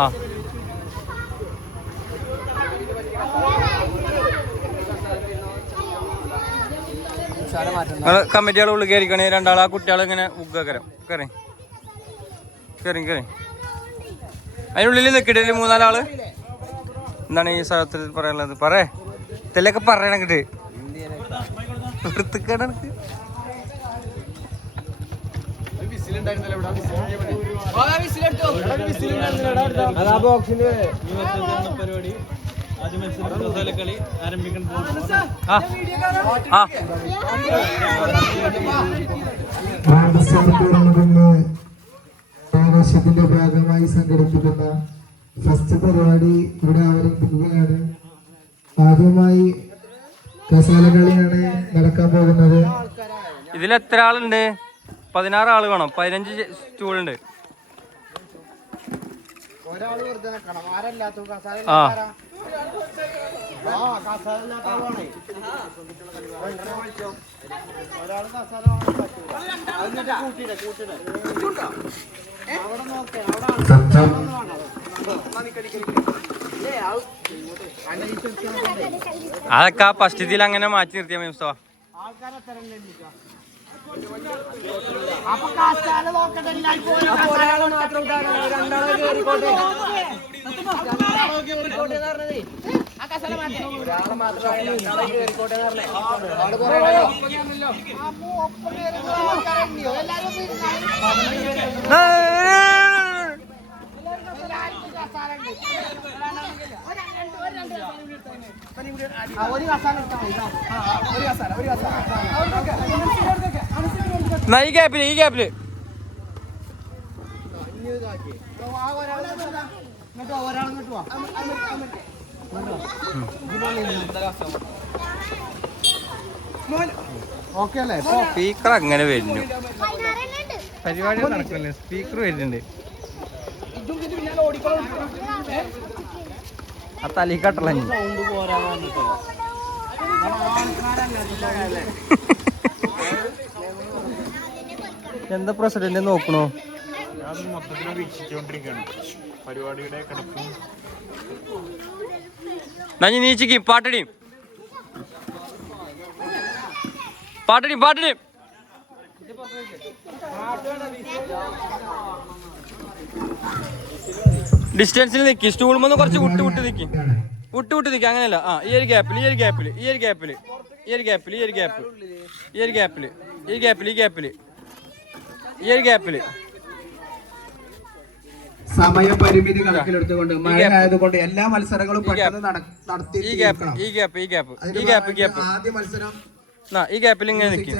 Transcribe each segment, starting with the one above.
ആ കമ്മിറ്റികളുടെ ഉള്ളിൽ കയറിക്കണേ രണ്ടാളാ കുട്ടികൾ ഇങ്ങനെ ഉഗ്ഗക്കരം കയറി കയറി കയറി അതിനുള്ളിൽ നിൽക്കിട്ടില്ല മൂന്നാലാള്. എന്താണ് ഈ സ്ഥലത്തിൽ പറയാനുള്ളത്? പറയേ തെല്ലൊക്കെ പറയണക്കിട്ട് വൃത്തിക്കേട് എനിക്ക്. ആഘോഷത്തിന്റെ ഭാഗമായി സംഘടിപ്പിക്കുന്ന ഫസ്റ്റ് പരിപാടി ഇവിടെ അവതരിപ്പിക്കുകയാണ്. ആദ്യമായി കസാലകളിയാണ് നടക്കാൻ പോകുന്നത്. ഇതിൽ എത്ര ആളുണ്ട്? 16 ആള് വേണം. 15 സ്റ്റൂളുണ്ട്. ആ അതൊക്കെ ആ ഫസ്റ്റ് അങ്ങനെ മാറ്റി നിർത്തിയാ മുസ്തഫ. ഈ ഗ്യാപ്പില് സ്പീക്കർ അങ്ങനെ വരുന്നു. പരിപാടി നടക്കല്ലേ, സ്പീക്കർ വരുന്നുണ്ട്. ആ തലീക്കട്ടല്ല എന്താ പ്രസിഡന്റ് നോക്കണോ? മൊത്തത്തിൽ വീക്ഷിച്ചുകൊണ്ടിരിക്കുകയാണ് പരിപാടിയുടെ കിടപ്പും. നീച്ചിക്ക് പാട്ടടി ഡിസ്റ്റൻസിൽ നിൽക്കി. സ്റ്റൂളുമെന്ന് കുറച്ച് വിട്ട് നിൽക്കി. അങ്ങനെയല്ല. ആ ഈ ഒരു ഗ്യാപ്പില് സമയപരിമിതി കണക്കിലെടുത്തുകൊണ്ട് മഴ ആയതുകൊണ്ട് എല്ലാ മത്സരങ്ങളും നടത്തി. ആദ്യ മത്സരം ഈ ഗ്യാപ്പിൽ ഇങ്ങനെ നിൽക്കി.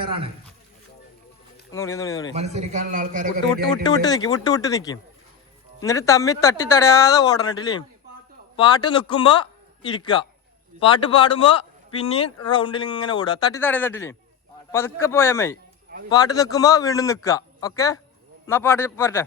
മത്സരിക്കാനുള്ള ആൾക്കാരെ വിട്ട് നിൽക്കും. എന്നിട്ട് തമ്മിൽ തട്ടി തടയാതെ ഓടണട്ടില്ലേ. പാട്ട് നിൽക്കുമ്പോ ഇരിക്കുക, പാട്ട് പാടുമ്പോ പിന്നെയും റൗണ്ടിൽ ഇങ്ങനെ ഓടുക. തട്ടി തടയത്തില്ലേ, പതുക്കെ പോയാൽ മതി. പാട്ട് നിൽക്കുമ്പോ വീണ്ടും നിൽക്കുക. ഓക്കെ, എന്നാ പാട്ട് പോരട്ടെ.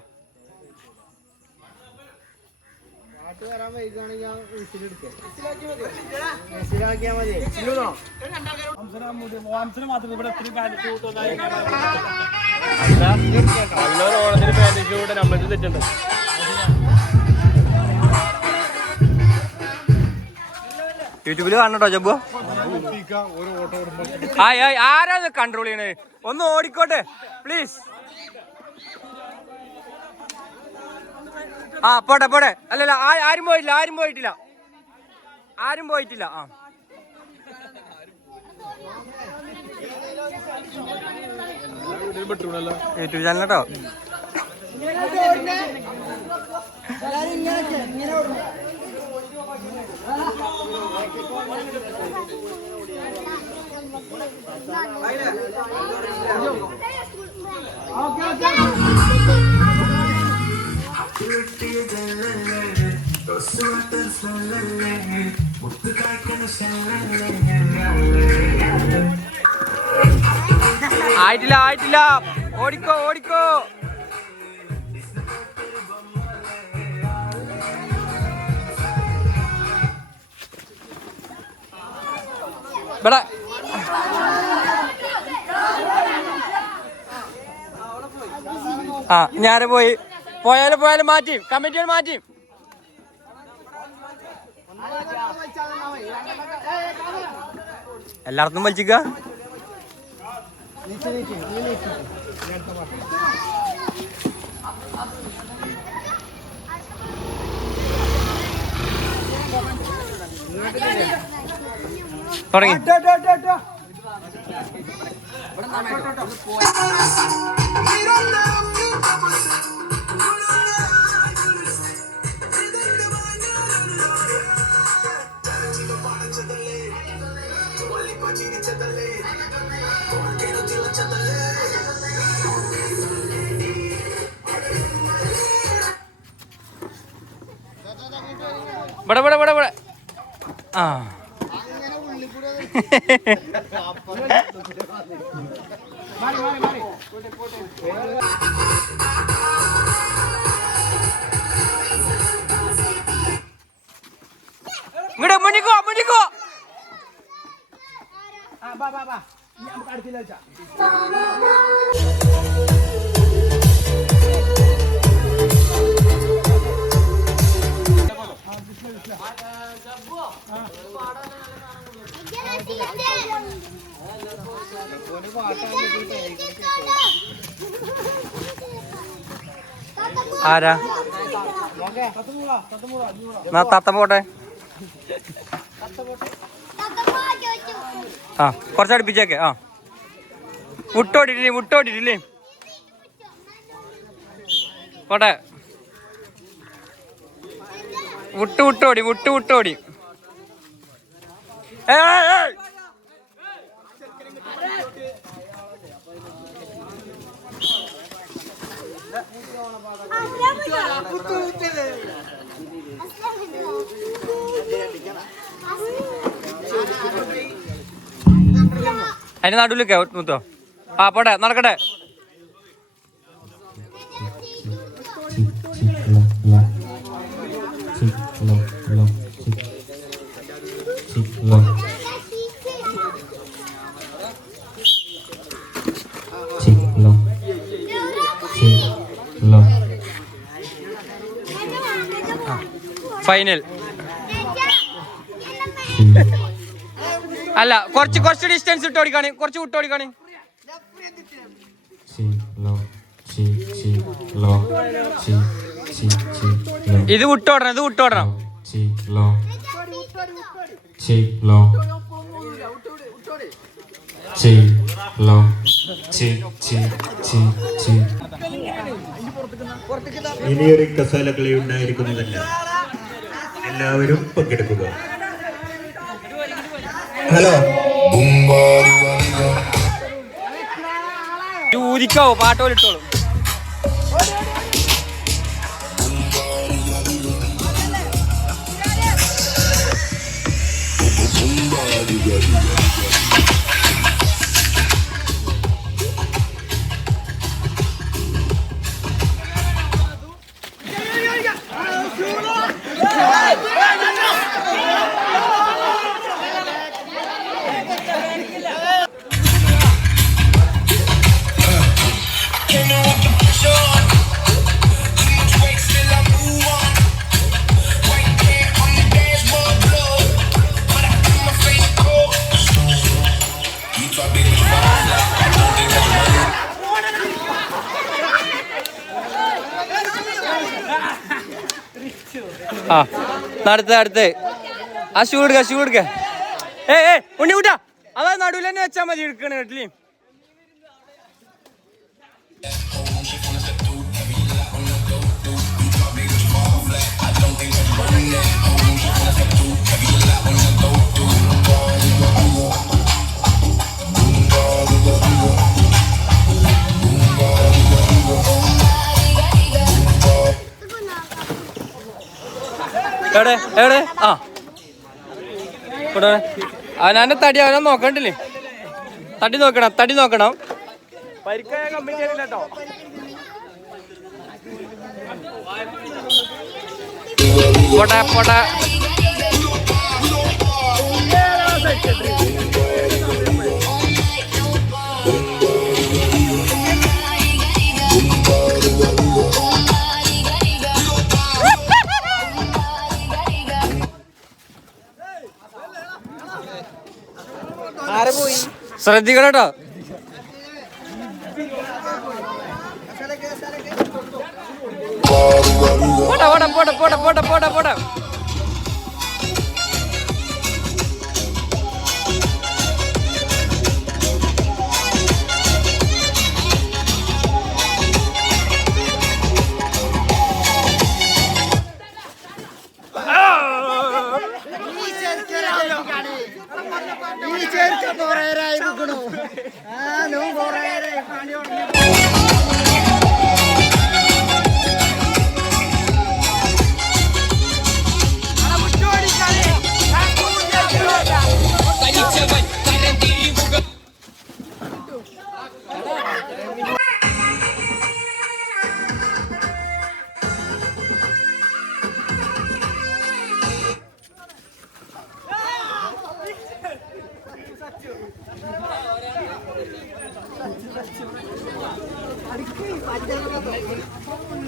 യൂട്യൂബില് കാണട്ടോ ജബ്ബു. ആരാ കൺട്രോൾ ചെയ്യണേ? ഒന്ന് ഓടിക്കോട്ടെ പ്ലീസ്. ആ പോട്ടെ. അല്ലല്ല, ആരും പോയിട്ടില്ല. ആ യൂട്യൂബ് ചാനൽ കേട്ടോ. ആയിട്ടില്ല. ഓടിക്കോ. ഇവിടെ ഞാരെ പോയി പോയാലും മാറ്റി, കമ്മിറ്റികൾ മാറ്റി. എല്ലായിടത്തും വലിച്ചിക്ക. തുടങ്ങി. ഇവിടെ ആ ഇങ്ങോട്ട് മുന്നിക്കോ. ആരാ തത്തമ്മ പോട്ടെ. ആ കുറച്ച് അടുപ്പിച്ചേക്കെ. ആ വിട്ടോടിട്ടില്ലേ പോട്ടെ. വിട്ടോടി. അതിന്റെ നടുവിലേക്കാ മുത്തോ. ആ പോട്ടെ, നടക്കട്ടെ. ഫൈനൽ അല്ല, കുറച്ച് ഡിസ്റ്റൻസ് വിട്ടോടിക്കാണ്. ഇത് വിട്ടോടണം. ഇനിയൊരു കസാലകളി ഉണ്ടായിരിക്കുന്നതല്ല. എല്ലാവരും പങ്കെടുക്കുക. ഹലോ, ഊതിക്കാവോ? പാട്ടോലിട്ടോളൂ. ആ അടുത്ത് ആ ഷൂ എടുക്ക. ഉണ്ണി കൂട്ടാ, അതാ നടുവിൽ തന്നെ വെച്ചാൽ മതി. എടുക്കണ കേട്ടില്ലേ? എവിടെ ആ അവനെ തടി അവനെ നോക്കണ്ടില്ലേ? തടി നോക്കണം. പരിക്കായ കമ്മിറ്റി കേട്ടോ. പോട്ടെ. ശ്രദ്ധിക്കണട്ടോ. പോട്ടെ പോട്ടെ പോട്ടെ പോട്ടെ പോട്ടെ പോട്ടെ പോട്ടെ.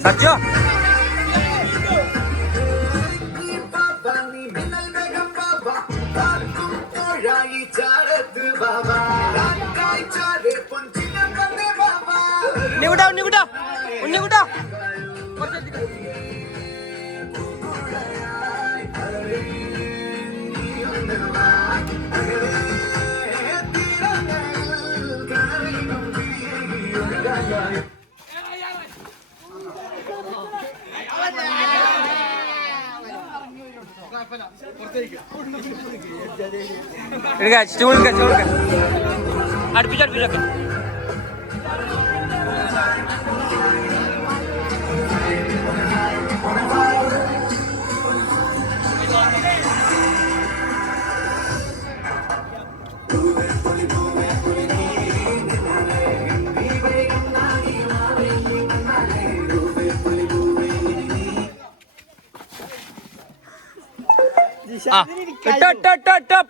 സജ്ജോ ഉണ്ണിക്കുട്ടാ ഉണ്ണിക്കുട്ടാ ഉണ്ണിക്കുട്ടാ അടുപ്പിച്ചടുപ്പിച്ചൊക്കെ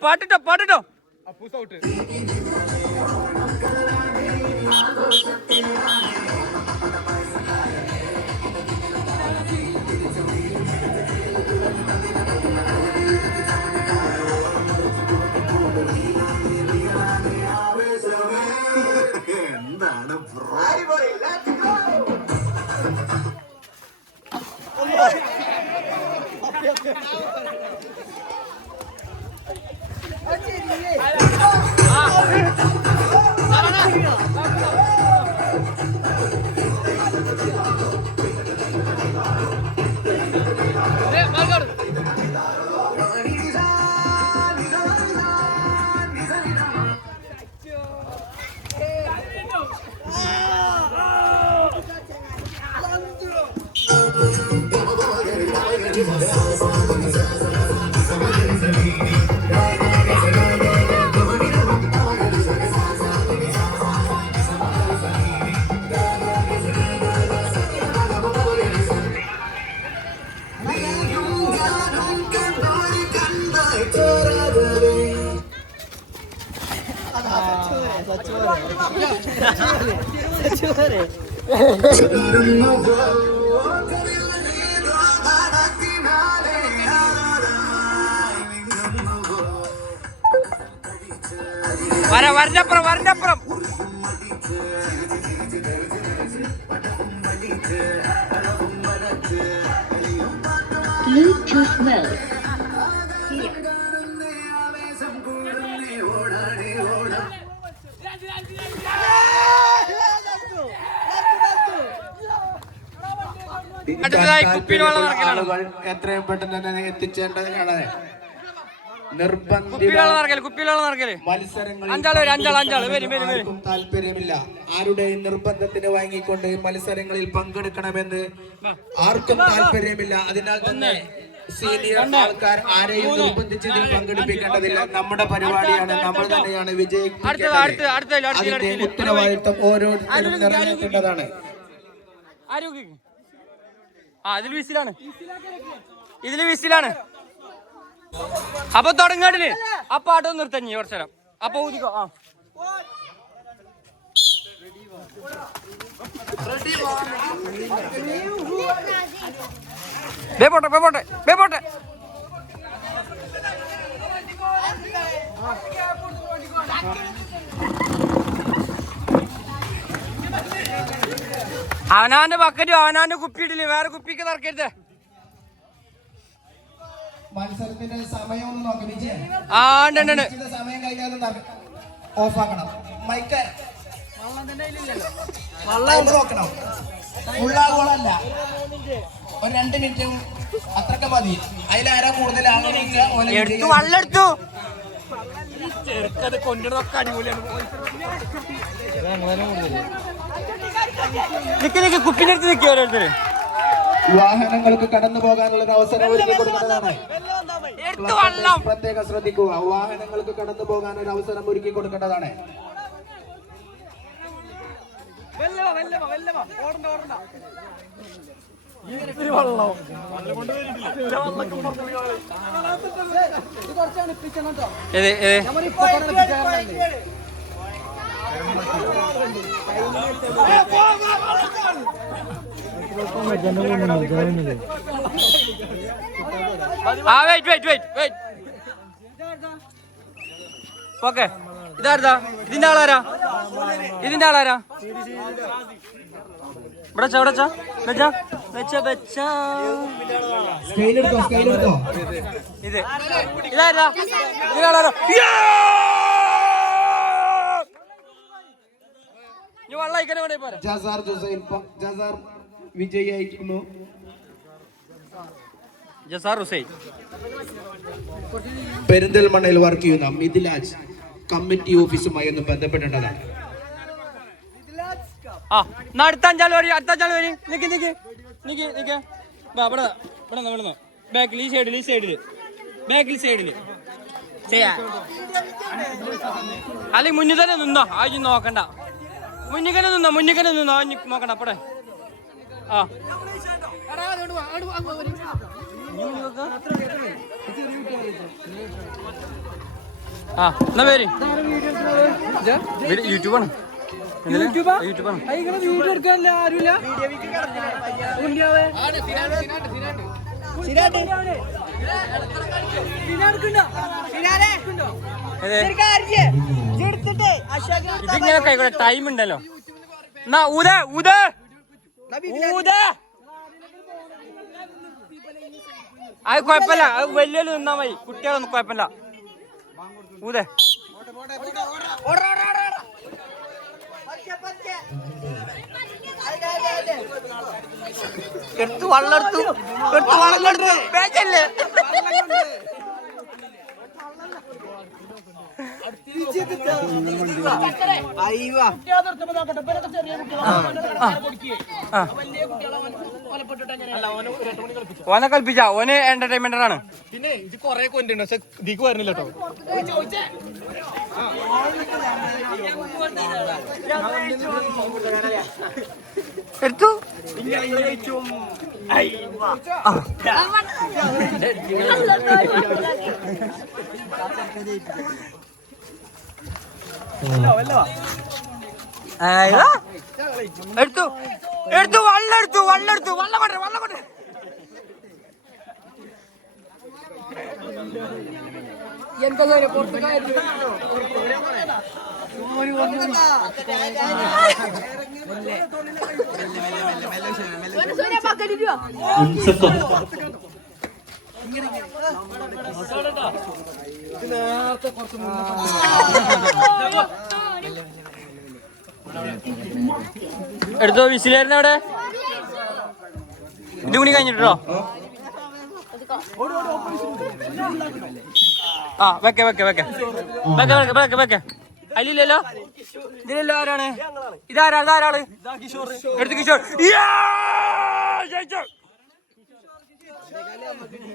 പാട്ടിട്ടോ പാട്ടിട്ടോ. എന്താണ് വരണ്ടപ്പുറം വരണ്ടപ്പുറം. Bluetooth mode. ആളുകൾ എത്രയും പെട്ടെന്ന് തന്നെ എത്തിച്ചേണ്ടതാണ്. ആർക്കും താല്പര്യമില്ല. ആരുടെയും നിർബന്ധത്തിന് വാങ്ങിക്കൊണ്ട് മത്സരങ്ങളിൽ പങ്കെടുക്കണമെന്ന് ആർക്കും താല്പര്യമില്ല. അതിനാൽ തന്നെ സീനിയർ ആൾക്കാർ ആരെയും നിർബന്ധിച്ച് ഇതിൽ പങ്കെടുപ്പിക്കേണ്ടതില്ല. നമ്മുടെ പരിപാടിയാണ്, നമ്മൾ തന്നെയാണ് വിജയിപ്പിക്കേണ്ടത്. അതിന്റെ ഉത്തരവാദിത്വം ഓരോരുത്തരും നിറവേറ്റേണ്ടതാണ്. ഇതില് വിസിലാണ്. അപ്പൊ തുടങ്ങാടില് ആ പാട്ടൊന്നും നിർത്തഞ്ഞി കുറച്ചു നേരം. അപ്പൊ ഊതിക്കോ. ആ പോട്ടെ പോട്ടെ പോട്ടെ. അവനാന്റെ ബക്കറ്റും അവനാന്റെ കുപ്പിയിട്ടില്ലേ, വേറെ കുപ്പിക്ക് നടക്കരുത്. മത്സരത്തിന്റെ സമയം ഒന്ന് നോക്കി വിജയൻ. സമയം കഴിഞ്ഞാൽ ഓഫ് ആക്കണം. മൈക്ക് നോക്കണം. ഉള്ളാളല്ല, ഒരു 2 മിനിറ്റും അത്രക്ക് മതി. അതിലാരാ കൂടുതൽ എടുത്തു വള്ളെടുത്തു. നിക്ക് കുപ്പിന്റെ അടുത്ത് നിൽക്കുക ഓരോരുത്തര്. വാഹനങ്ങൾക്ക് കടന്നു പോകാനുള്ള ഒരു അവസരം ഒരുക്കി കൊടുക്കുന്നതാണ്. പ്രത്യേകം ശ്രദ്ധിക്കുക, വാഹനങ്ങൾക്ക് കടന്നു പോകാൻ ഒരു അവസരം ഒരുക്കി കൊടുക്കേണ്ടതാണ്. ഓക്കെ, ഇതാ ഇതിന്റെ ആളാരാ? ഇതിന്റെ ആളാരാ? ഇത് ഇതാരാ? ഇതിനാളാരോ? വിജയിക്കുന്നു. ജസാർ ഹുസൈൻ പെരിന്തൽമണ്ണയിൽ വർക്ക് ചെയ്യുന്ന മിഥിലാജ് കമ്മിറ്റി ഓഫീസുമായി ഒന്ന് ബന്ധപ്പെടേണ്ടതാണ്. അടുത്ത അഞ്ചാൾ വരി, അടുത്ത അഞ്ചാൾ വരി. നിക്ക് ബാക്കിൽ ഈ സൈഡില് ബാക്കിൽ സൈഡില് ചെയ്യാ. അല്ലെങ്കിൽ മുന്നിൽ തന്നെ നിന്നോ, ആദ്യം നോക്കണ്ട. മുന്നിൽ തന്നെ നിന്നോ നോക്കണ്ട. അപ്പടെ എന്നാ പേര് യൂട്യൂബാണ്. യൂട്യൂബാണ്. ഇതിങ്ങനെ കൈകൂടെ ടൈം ഉണ്ടല്ലോ. എന്നാ ഊത അത് കുഴപ്പമില്ല, അത് വലിയ നിന്നാ മതി. കുട്ടികളൊന്നും കുഴപ്പമില്ല. ഊതേ എടുത്തു വള്ളെടുത്തു പേച്ചല്ലേ. ഓനെ കളിപ്പിച്ച ഓന് എന്റർടൈൻമെന്റർ ആണ്. പിന്നെ ഇത് കൊറേ കൊണ്ടുണ്ട്, പക്ഷെ ഇതിക്ക് വരുന്നില്ല കേട്ടോ. എടുത്തു എടുത്തു വള്ളെടുത്തു വള്ളം കൊണ്ട് എടുത്തോ. വിസിലായിരുന്നു അവിടെ. ഇത് കൂടി കഴിഞ്ഞിട്ടോ. വെക്കെ അല്ലല്ലോ. ഇതിലല്ലോ. ആരാണ്? ഇതാരാള്? എടുത്ത് കിഷോർ.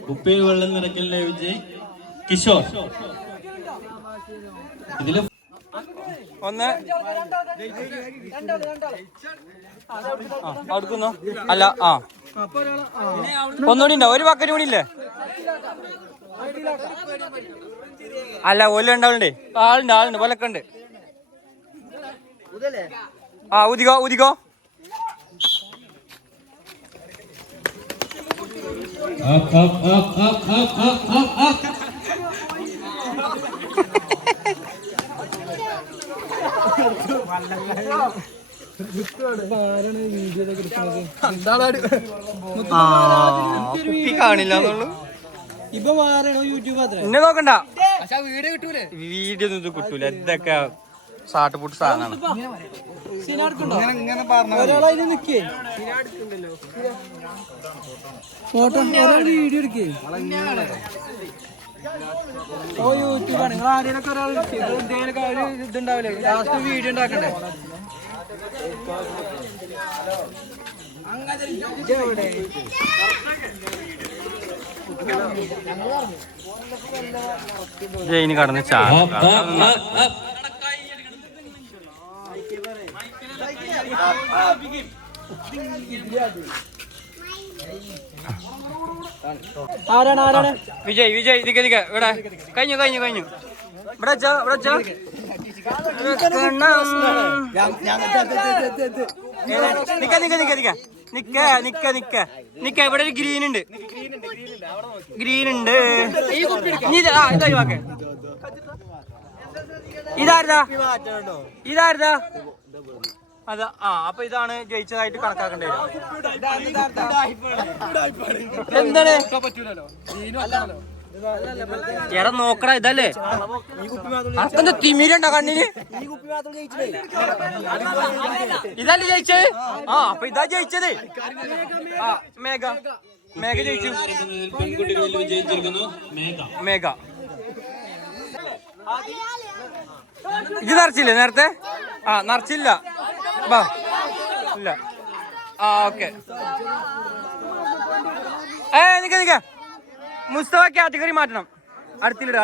കുപ്പിയിൽ വെള്ളം നിറയ്ക്കലിന്റെ വിജയ് കിഷോർ. ഇതില് ഒന്ന് അടുക്കുന്നു. അല്ല ഒന്നുകൂടി ഉണ്ടോ? ഒരു ബക്കറ്റ് കൂടി ഇല്ലേ? അല്ല ഓല് ഉണ്ടാവുന്നുണ്ടേ. ആളുണ്ട് പോലൊക്കെ ഉണ്ട്. ഊതിക്കോ. കുപ്പി കാണില്ല എന്നുള്ളു. ഇപ്പൊ മാറണോ യൂട്യൂബ് അത്ര എന്നെ നോക്കണ്ട, വീഡിയോ കിട്ടൂലേ? വീഡിയോ ഒന്നും ഇത് കിട്ടൂല. ഇതൊക്കെ സാട്ടുപുട്ട് സാധനമാണ്. ഒരാളതിന് നിക്കേ ഫോട്ടോ വീഡിയോ എടുക്കേ. ഓ യൂട്യൂബാണ്. നിങ്ങൾ ആരെയൊക്കെ ഒരാൾ എന്തെങ്കിലുമൊക്കെ ഒരു ഇതുണ്ടാവില്ലേ, ലാസ്റ്റ് വീഡിയോ ഉണ്ടാക്കണ്ടേ? ജയിന് കടന്ന് ചാ ആരാണ് വിജയ് നിക്ക ഇവിടെ കഴിഞ്ഞു ഇവിടെ വെച്ചോ നിക്ക ഇവിടെ ഒരു ഗ്രീൻ ഉണ്ട്. ഇതാരതാ അതാ. അപ്പൊ ഇതാണ് ജയിച്ചതായിട്ട് കണക്കാക്കണ്ടേ? എന്താണ് എടാ നോക്കടാ, ഇതല്ലേ അതെന്താ തിമിരണ്ടോ കണ്ണിന്? ഇതല്ലേ ജയിച്ചത്? അപ്പൊ ഇതാ ജയിച്ചത്. മേഘ ജയിച്ചു. പെൺകുട്ടികളിൽ വിജയിച്ചിരിക്കുന്നു മേഘ. ഇത് നിറച്ചില്ലേ നേരത്തെ? നിറച്ചില്ല. ബാ ഇല്ല. ഓക്കെ. നിക്ക മുസ്തഫ കാറ്റഗറി മാറ്റണം. അടുത്തിലിടാ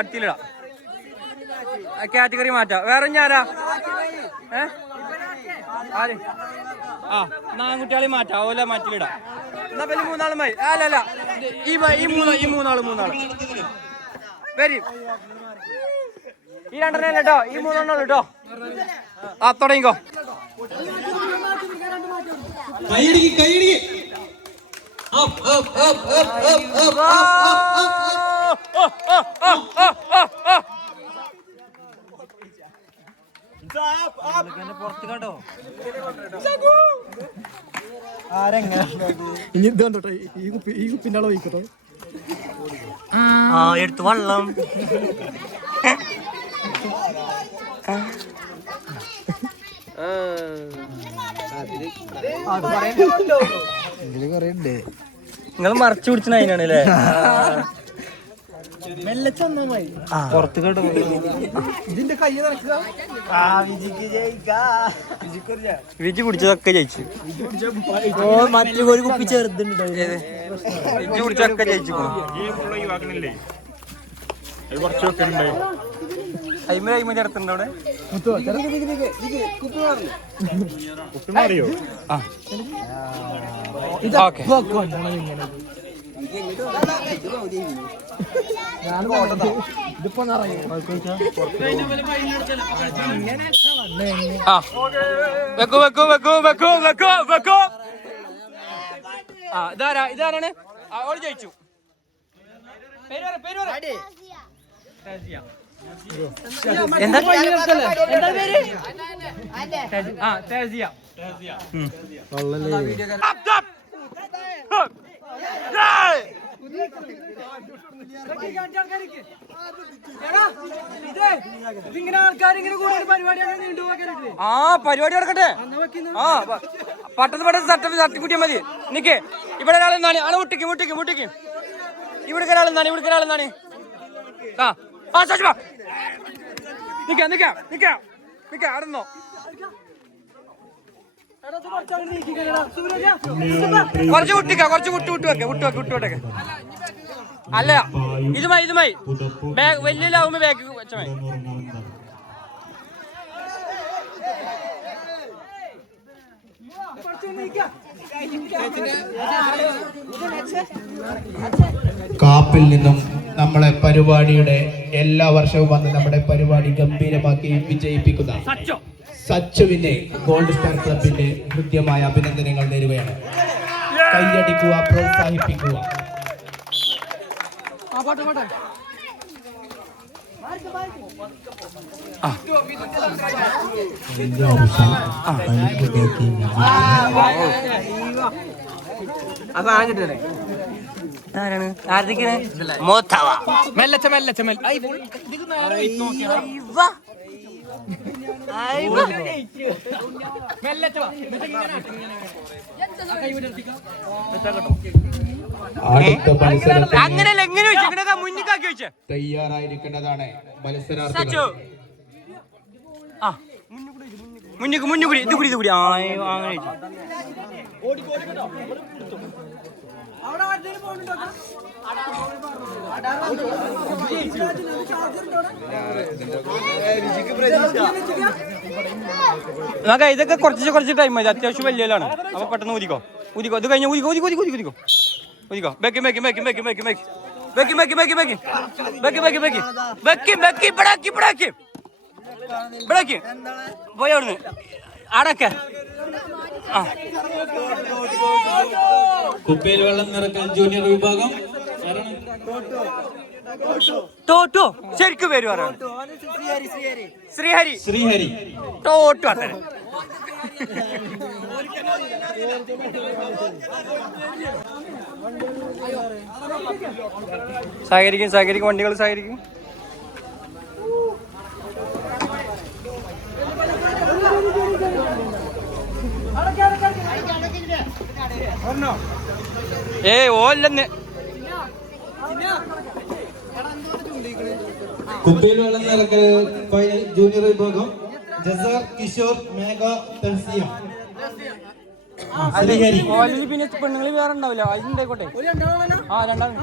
കാറ്റഗറി മാറ്റാം. വേറെ ഞാനാ ആര്? നാൻകുട്ടികളെ മാറ്റാം. ഓല മാറ്റിലിടാം. എന്നാ പിന്നെ മൂന്നാളും മതി. അല്ല ഈ മൂന്നാള് വരും. ഈ രണ്ടെണ്ണം കേട്ടോ, ഈ മൂന്നെണ്ണം കേട്ടോ. തുടങ്ങിക്കോ. കൈയടിക്ക് പുറത്ത് കേട്ടോ. ഇനി ഇതോട്ടെ, ഈ കുപ്പിന്റെ ആളോ വയ്ക്കട്ടോ. എടുത്ത് വള്ളം. നിങ്ങൾ മറച്ചു പിടിച്ച അതിനാണല്ലേ? പുറത്ത് കേട്ടോ. ഇതിന്റെ കൈ നടക്കുക. വിജി കുടിച്ചതൊക്കെ ജയിച്ചു. മറ്റൊരു കുപ്പി ചെറുതുണ്ട്. വിജി കുടിച്ചതൊക്കെ ജയിച്ചു. അയിമ അടുത്തുണ്ടോ അവിടെ? ഓക്കെ. വെക്കൂ. ഇതാരാണ്? ഓള് ജയിച്ചു. എന്താ പേര്? തേസിയ. പരിപാടി നടക്കട്ടെ. പെട്ടെന്ന് തട്ടിക്കുട്ടിയാ മതി. നിക്ക് ഇവിടെ ഒരാളെന്നാണ്. മുട്ടിക്ക് ഇവിടെ ഒരാളെന്നാണ്. നിക്ക ആടുന്നോ? കുറച്ച് വിട്ടുവെക്കെ. അല്ല ഇതുമായി വലിയ ബാഗ് വെച്ചമായി. കാപ്പിൽ നിന്നും നമ്മളെ പരിപാടിയുടെ എല്ലാ വർഷവും വന്ന് നമ്മുടെ പരിപാടി ഗംഭീരമാക്കി വിജയിപ്പിക്കുന്ന സച്ചുവിനെ ഗോൾഡ് സ്റ്റാർ ക്ലബിന്റെ ഹൃദ്യമായ അഭിനന്ദനങ്ങൾ നേരുകയാണ്. കൈയടിക്കുക, പ്രോത്സാഹിപ്പിക്കുക. ആരാണ് ആർദിക്കണേ മോത്താവ മെല്ലച്ച മെല്ലച്ച അടുത്ത മത്സരത്തിന് അങ്ങനെയല്ല എങ്ങനെ വെച്ചു മുന്നിക്കാക്കി വെച്ചേ തയ്യാറായിരിക്കേണ്ടതാണ് മത്സരാർത്ഥികൾ. ആ മുന്നിക്കൂടി ഇത് കൂടി ആ അങ്ങനെ വെച്ചു. നോക്കാം ഇതൊക്കെ കുറച്ച് ടൈം മതി, അത്യാവശ്യം വലിയതാണ്. അപ്പൊ പെട്ടെന്ന് ഊതിക്കോ ഇത് കഴിഞ്ഞ ഊതിക്കോ പോയി അവിടുന്ന് അടക്കെ. കുപ്പയിൽ വെള്ളം നിറക്കൽ ജൂനിയർ വിഭാഗം തോറ്റു ശരിക്കും പേര് പറ ശ്രീഹരി തോറ്റു അത്ര സഹകരിക്കും വണ്ടികൾ സഹകരിക്കും. ഓല്ലെന്ന് കുപ്പയിൽ വെള്ളം നിറക്കൽ ഫൈനൽ ജൂനിയർ വിഭാഗം ജസർ കിഷോർ മേഘ തൻസിയ ശ്രീഹരി. ഓലിന് പിന്നെ പെണ്ണുങ്ങൾ വേറെ ഉണ്ടാവില്ല, അതിനുണ്ടായിക്കോട്ടെ. ആ രണ്ടാളും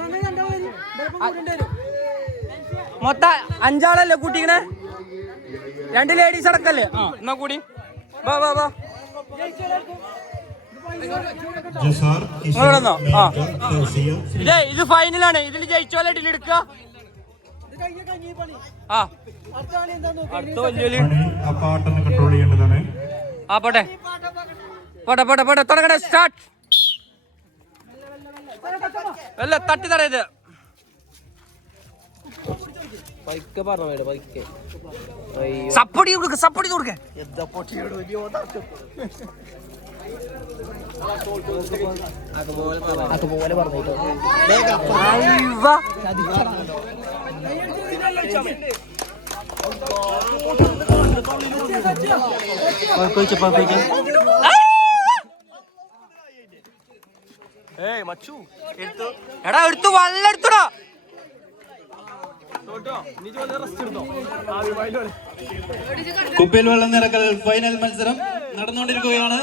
മൊത്തം 5 ആളല്ലേ കൂട്ടിക്കണേ, 2 ലേഡീസ് അടക്കല്ലേ. ആ എന്നാ കൂടി വാ ജസാർ നിങ്ങളോ. ആ തൻസിയ ഇത് ഫൈനലാണ്, ഇതിൽ ജയിച്ചോലെ എടുക്കുക. ആ അടുത്ത വലിയ ആ പാട്ടൊന്ന് കൺട്രോൾ ചെയ്യേണ്ടതാണ്. ആ പോട്ടെ തുടങ്ങട്ടെ. സ്റ്റാർട്ട്. അല്ല തട്ടി തടയത് സപ്പോർട്ട് കൊടുക്ക. എടാ എടുത്തു വള്ളം എടുത്തുടാ. കുപ്പയിൽ വെള്ളം നിറക്കൽ ഫൈനൽ മത്സരം നടന്നുകൊണ്ടിരിക്കുകയാണ്.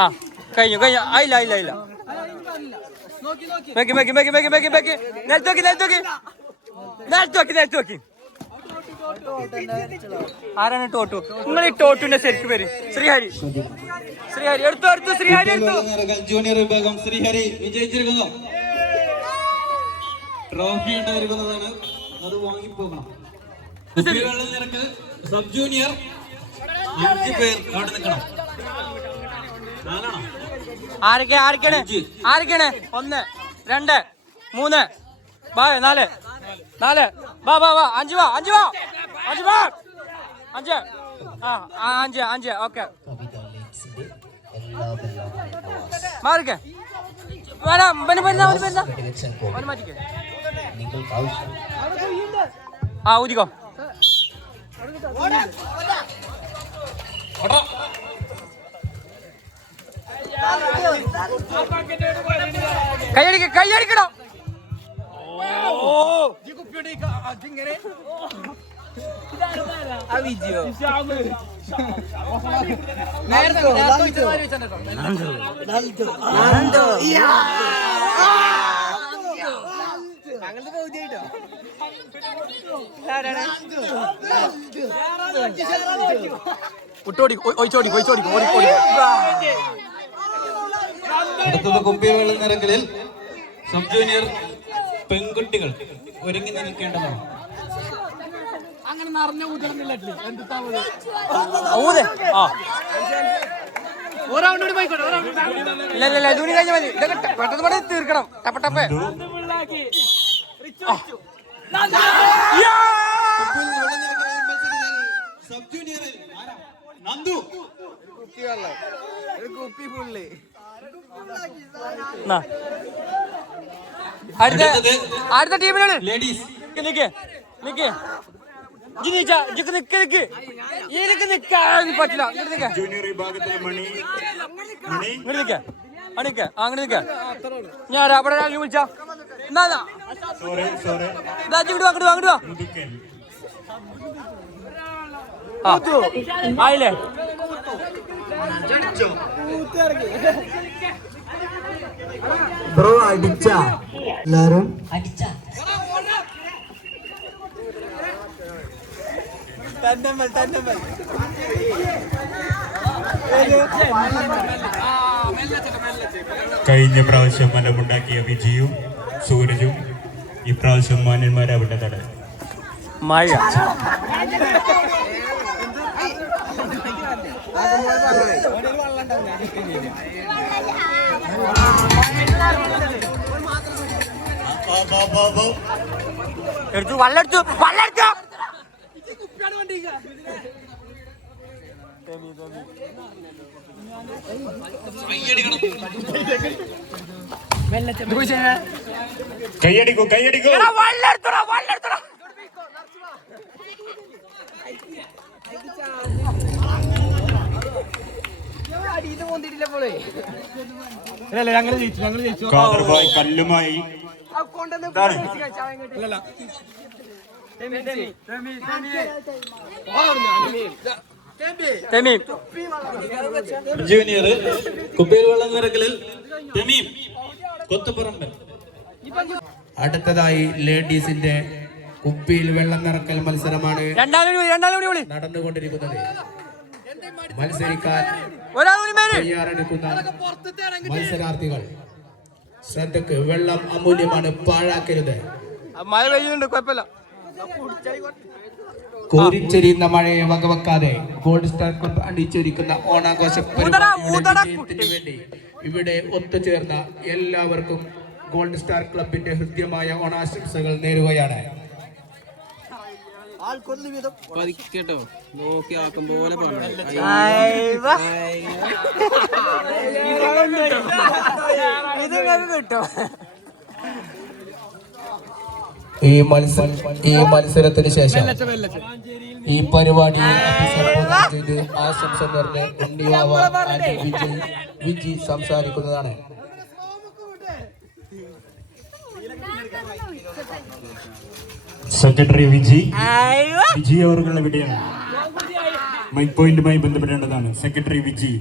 ആ കഴിഞ്ഞു ആയില്ല. നിലത്തോക്കി. ആരാണ് ടോട്ടു? നിങ്ങൾ ഈ ടോട്ടുന്റെ ശരിക്കും പേര് ശ്രീഹരി എടുത്തു. ശ്രീഹരി എടുത്തു. ജൂനിയർ വിഭാഗം ശ്രീഹരി വിജയിച്ചിരിക്കുന്നു. ട്രോഫി ഉണ്ടായിരിക്കുന്നതാണ്, അത് വാങ്ങിപ്പോകണം. കുപ്പയിൽ വെള്ളം നിറക്കൽ സബ് ജൂനിയർ 5 പേർ അവിടെ നിൽക്കണം. ആരൊക്കെയാണ് 1 2 3 ബാ 4 ബാ 5 ഓക്കെ മാറിക്കേ. ആ ഊതിക്കോ. കൈയടിക്കണോ? അടുത്തത് കുപ്പയിൽ വെള്ളം നിറക്കലിൽ സബ് ജൂനിയർ പെൺകുട്ടികൾ ഒരുങ്ങി നിൽക്കേണ്ടതാണ്. ഊതെ. ആ ഇല്ല ഇല്ല ഇതുകൂടി കഴിഞ്ഞാൽ മതി. ഇതൊക്കെ പെട്ടെന്ന് പെട്ടെന്ന് തീർക്കണം. ടപ്പ ടപ്പേ. സബ് ജൂനിയറിൽ നന്ദു അടുത്ത ടീമിനാണ് ലേഡീസ്. നിക്ക് നിക്ക് പറ്റില്ല. ജൂനിയർ വിഭാഗത്തിലെ മണി ഇങ്ങോട്ട് നിക്ക അങ്ങനെ നിക്ക. ഞാൻ അവിടെ വിളിച്ചാ അങ്ങോട്ട് വാ. ആയില്ലേ? ബ്രോ അടിച്ച എല്ലാരും കഴിഞ്ഞ പ്രാവശ്യം മലമുണ്ടാക്കിയ വിജയും സൂരജും ഇപ്രാവശ്യം മാന്യന്മാരാവിട്ടതാണ്. മഴ എടുത്തു വള്ളെടുത്തു. കൈയടിക്കൂ വള്ളെടുത്തോ. ഞങ്ങൾ ജയിച്ചു കാദർബായ് കല്ലുമായി ജൂനിയർ കുപ്പിയിൽ വെള്ളം നിറക്കലിൽ തെമീം കൊത്തുപറമ്പ്. അടുത്തതായി ലേഡീസിന്റെ കുപ്പിയിൽ വെള്ളം നിറക്കൽ മത്സരമാണ് നടന്നുകൊണ്ടിരിക്കുന്നത്. മത്സരിക്കാൻ തയ്യാറെടുക്കുന്ന മത്സരാർത്ഥികൾ ശ്രദ്ധക്ക്. വെള്ളം അമൂല്യമാണ്, പാഴാക്കരുത്. മഴ പെയ്യുന്നുണ്ട്, കുഴപ്പമില്ല. കോരിച്ചെരിയുന്ന മഴയെ വകവെക്കാതെ ഗോൾഡ് സ്റ്റാർ ക്ലബ് അണിച്ചൊരുക്കുന്ന ഓണാഘോഷ പരിപാടിക്ക് വേണ്ടി ഇവിടെ ഒത്തുചേർന്ന എല്ലാവർക്കും ഗോൾഡ് സ്റ്റാർ ക്ലബിന്റെ ഹൃദ്യമായ ഓണാശംസകൾ നേരുകയാണ്. കേട്ടോ നോക്കി ആക്കും പോലെ കിട്ടോ. ഈ മത്സരത്തിന് ശേഷം ഈ പരിപാടിയെ അഭിസംബോധന ചെയ്ത് ആശംസ നേർന്ന് ഉണ്ണിവാവ വിജി സംസാരിക്കുന്നതാണ്. സെക്രട്ടറി വിജി അവരുടെ എവിടെയാണ്? മൈക്ക് പോയിന്റുമായി ബന്ധപ്പെടേണ്ടതാണ്. സെക്രട്ടറി വിജി.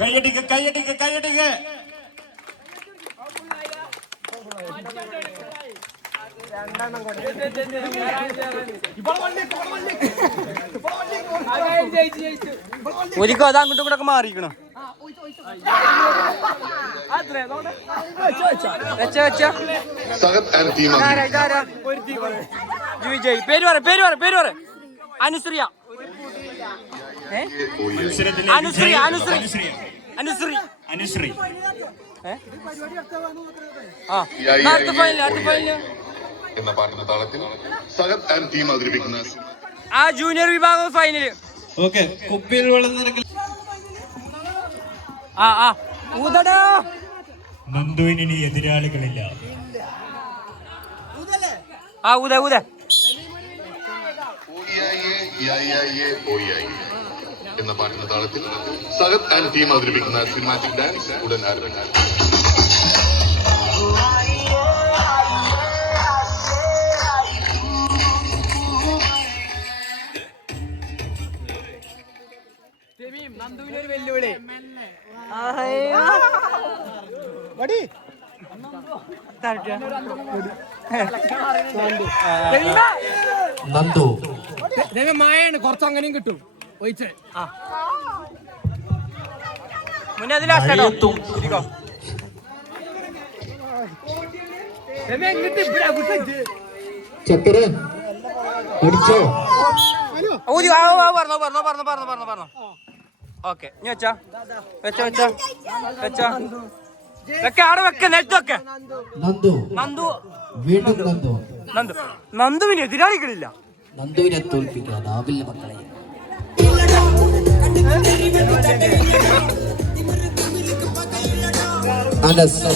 കൈയടിക്ക ഒരിക്കലും അത് അങ്ങോട്ടും കൂടെ ഒക്കെ മാറിക്കണം. പേര് പറ. അനുശ്രിയ. എന്ന പാട്ടിന്റെ താളത്തിൽ സഹദ് ആൻഡ് ടീം അവതരിപ്പിക്കുന്ന ആ ജൂനിയർ വിഭാഗം ഫൈനല്. ഓക്കെ, കുപ്പിയിൽ വെള്ളം നിറക്കൽ. നന്ദുവിന് എതിരാളികളില്ല. എന്ന പാട്ടിന്റെ താളത്തിൽ സഹദ് ആൻഡ് ടീം അവതരിപ്പിക്കുന്ന സിനിമാറ്റിക് ഡാൻസ് ഉടൻ ആരംഭിക്കും. നന്ദുവിനൊരു വെല്ലുവിളി. നന്ദു മായാണ്, കുറച്ച് അങ്ങനെയും കിട്ടും. ഒഴിച്ച് മുന്നേ അത് ലാസ്റ്റ് ആട്ടോ ഇരിക്കോ ചക്കര അടിച്ചോ പറഞ്ഞോ ഓക്കെ നീ വെച്ചാ വെക്ക ആടെ വെക്ക നെറ്റ് വെക്ക നന്ദു നന്ദു വീണ്ടും നന്ദു നന്ദുവിന് എതിരാളികളില്ല നന്ദുവിനെ തോൽപ്പിക്കാനാവില്ല മക്കളെ. അനസ്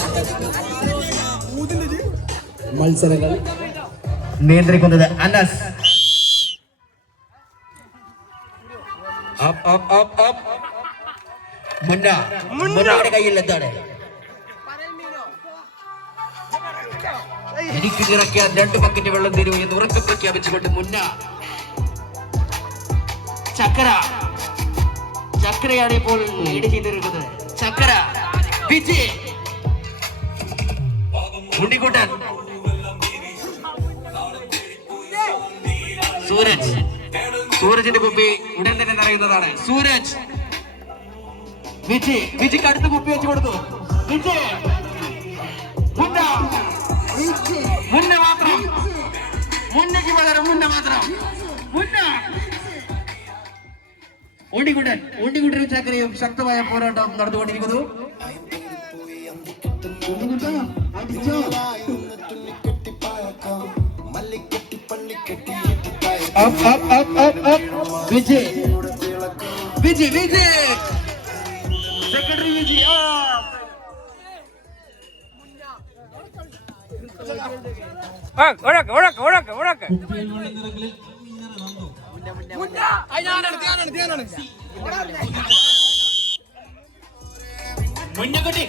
മത്സരങ്ങൾ നിയന്ത്രിക്കുന്നത് അനസ്. മുന്നയുടെ കയ്യിൽ എന്താണ്? എനിക്ക് നിറയ്ക്കാൻ 2 ബക്കറ്റ് വെള്ളം തരൂ എന്ന് ഉറക്കെ പ്രഖ്യാപിച്ചുകൊണ്ട് മുന്ന. ചക്കരയാണ് ഇപ്പോൾ ലീഡ് ചെയ്തിരിക്കുന്നത്. ചക്കര വിജയ് ഉണ്ണിക്കുട്ടൻ സൂരജിന്റെ കുപ്പി ഉടൻ തന്നെ നിറയുന്നതാണ്. സൂരജ് വിജിക്ക് അടുത്ത കുപ്പി വെച്ച് കൊടുത്തു. വിജയ് മുന്ന മാത്രം മുന്നയ്ക്ക് പകരം മുന്ന മാത്രം ഉണ്ണിക്കുട്ടനും ചക്കരയും ശക്തമായ പോരാട്ടം നടന്നുകൊണ്ടിരിക്കുന്നു. വിജയ് സെക്രട്ടറി വിജയ് മുന്നക്കുട്ടി